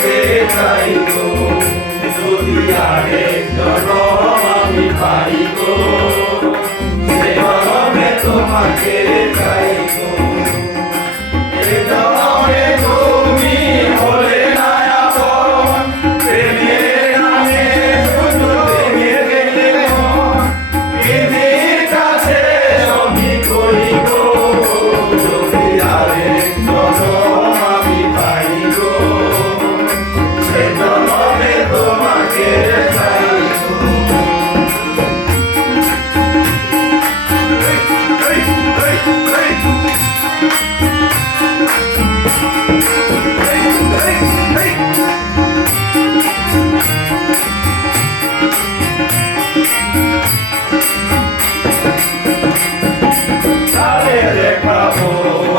তোমাকে চাইবো যদি আরেক জনম আমি পাই গো সে জনমে তোমাকে চাইবো এ জনমে তুমি হলে না আপন প্রেমের নামে শুধু ভেঙে গেলে মন পৃথিবীর কাছে আমি করি গো যদি আরেক জনম আমি পাই গো সে জনমে তোমাকে চাইবো দেখাবো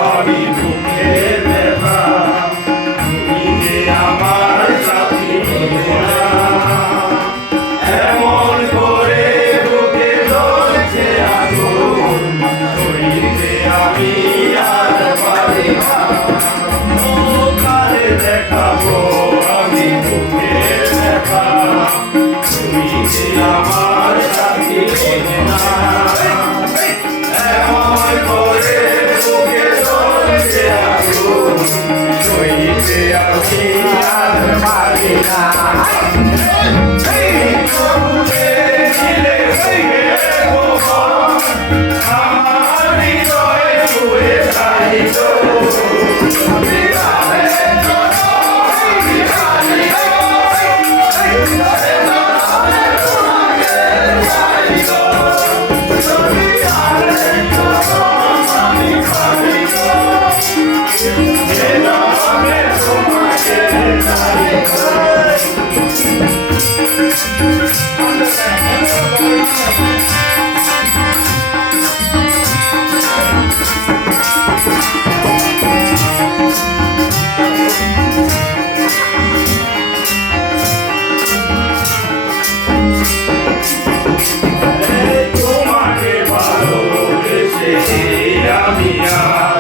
আমি মুখের দেখা তুমি যে আমার সাথী এমন করে বুকে জ্বলছে আগুন সইতে আমি আর পারি না ও কারে দেখাবো আমি মুখের দেখা তুমি যে আমার সাথী না এমন করে বুকে জ্বলছে আগুন সইতে আমি আর পারি না আমার হৃদয়ে ছুঁয়ে চাইতো তোমাকে ভালোবেসে আমি আর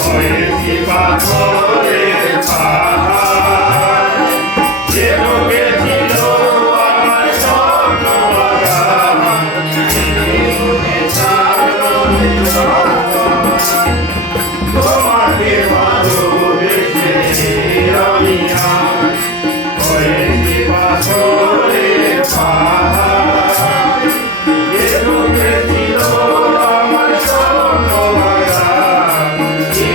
হয়েছি পাথরের পাহাড় যে লোকে ছিল আমার স্বপ্ন তোমাকে ভালোবেসে আমি আর হয়েছি পাথরের পাহাড় যে লোকে ছিল আমার স্বপ্ন তোমাকে